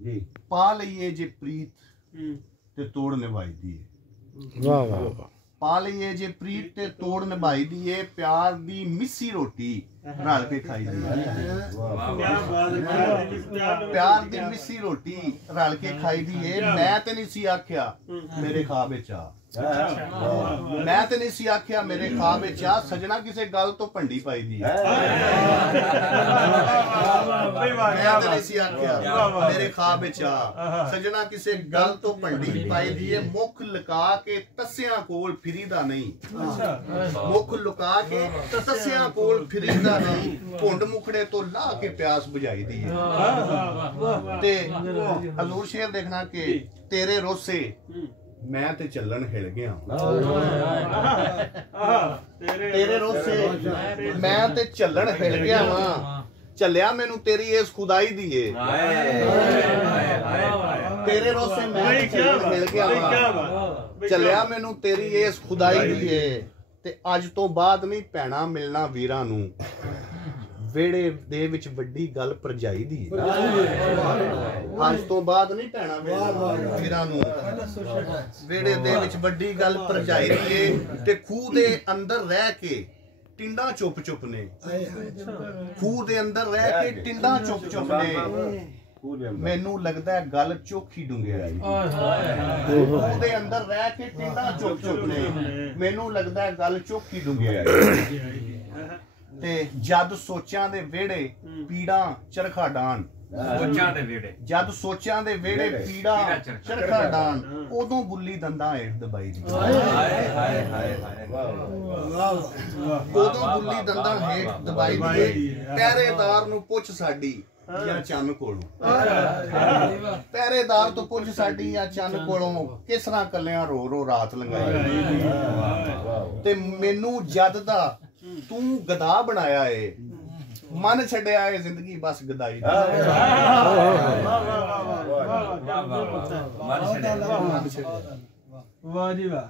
पा लईए जे प्रीत ते तोड़ निभाई दिए। वाह वाह वाह। पा लईए जे प्रीत ते तोड़ निभाई दिए, प्यार दी मिस्सी रोटी रल के खाई दी। प्यार दी मिस्सी रोटी रल के खाई दी। मैं ते नहीं सी आख्या मेरे ख्वाब विच आ, मैं ते नहीं सी आख्या मेरे ख्वाब विच आ, सजना किसे गल तो भंडी पाई दी। मैं ते नहीं सी आख्या मेरे ख्वाब विच आ, सजना किसे गल तो भंडी पाई दी। मुख लुका के तस्सियां कोल फिरीदा नहीं, मुख लुका के तस्सियां कोल फिरीदा नहीं, भुंड मुखड़े तो ला के प्यास बुझाई दी। ते हजूर शेर देखना कि तेरे रोसे मैं ते चलन हिल गया, तेरे रोसे मैं ते चलन हिल गया वां, चलिया मैनू तेरी इस खुदाई दी है। तेरे रोसे मैं ते चलन हिल गया वां, चलिया मैनू तेरी इस खुदाई दी है। ते अज तो बाद नहीं भैणा मिलना वीरां नू, वेड़े दे विच वड्डी गल भरजाई दी। अज तो बाद नहीं भैणा मिलना वीरां नू, वेड़े दे विच वड्डी गल भरजाई दी। ते खूह दे अंदर रह के टिंडा चुप चुप ने, खूह दे अंदर रह के टिंडा चुप चुप ने, मैनू लगदा है गल चोखी डूंघियाई। खूह दे अंदर रह के टिंडा चुप चुप ने, मैनू लगदा है गल चोखी डूंघियाई। ते जद सोचां दे वेड़े पीड़ा चरखा डान, जद सोचां दे वेड़े पीड़ा चरखा डान, उदों बुल्ली दंदा हेठ दबाई दी। उदों बुल्ली दंदा हेठ दबाई दी। पहरेदार नू पुछ साडी या चन्न कोलों, पहरेदार तो पुछ साडी या चन्न कोलों, किस तरह कलियां रो रो रात लंघाई। ते मैनू जद दा तू गधा बनाया है, मन छड्या है जिंदगी बस गदाई। वाह जी वाह।